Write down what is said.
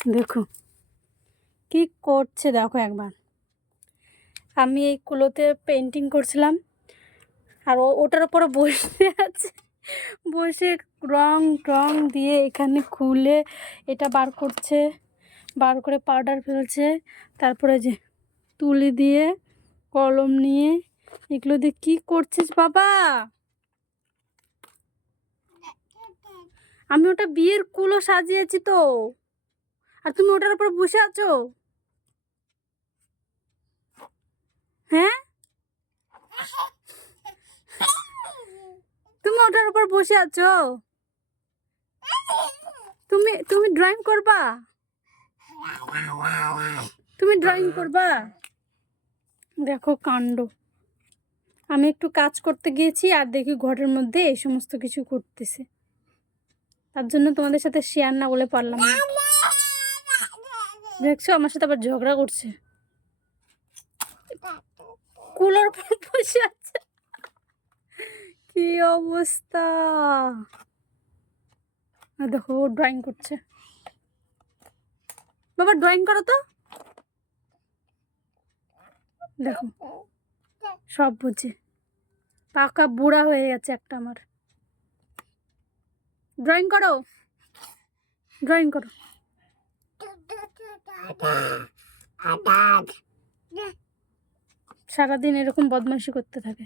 দেখো কি করছে, দেখো একবার। আমি এই কুলোতে পেন্টিং করছিলাম আর ওটার উপরে বসে আছে, বসে রং টং দিয়ে এখানে খুলে এটা বার করছে, বার করে পাউডার ফেলছে, তারপরে যে তুলি দিয়ে কলম নিয়ে এগুলো দিয়ে কী করছিস বাবা? আমি ওটা বিয়ের কুলো সাজিয়েছি তো, আর তুমি ওটার উপর বসে আছো। হ্যাঁ, তুমি ওটার উপর বসে আছো। তুমি তুমি ড্রয়িং করবা, তুমি ড্রয়িং করবা। দেখো কাণ্ড। আমি একটু কাজ করতে গিয়েছি আর দেখি ঘরের মধ্যে এই সমস্ত কিছু করতেছে, তার জন্য তোমাদের সাথে শেয়ার না বলে পারলাম না। দেখছো আমার সাথে আবার ঝগড়া করছে, কুলোর উপর বসে আছে। কি অবস্থা! দেখো ও ড্রয়িং করছে। বাবা ড্রয়িং করো তো। দেখো সব বুঝে, পাকা বুড়া হয়ে গেছে একটা আমার। ড্রয়িং করো, ড্রয়িং করো। সারাদিন এরকম বদমাইশি করতে থাকে।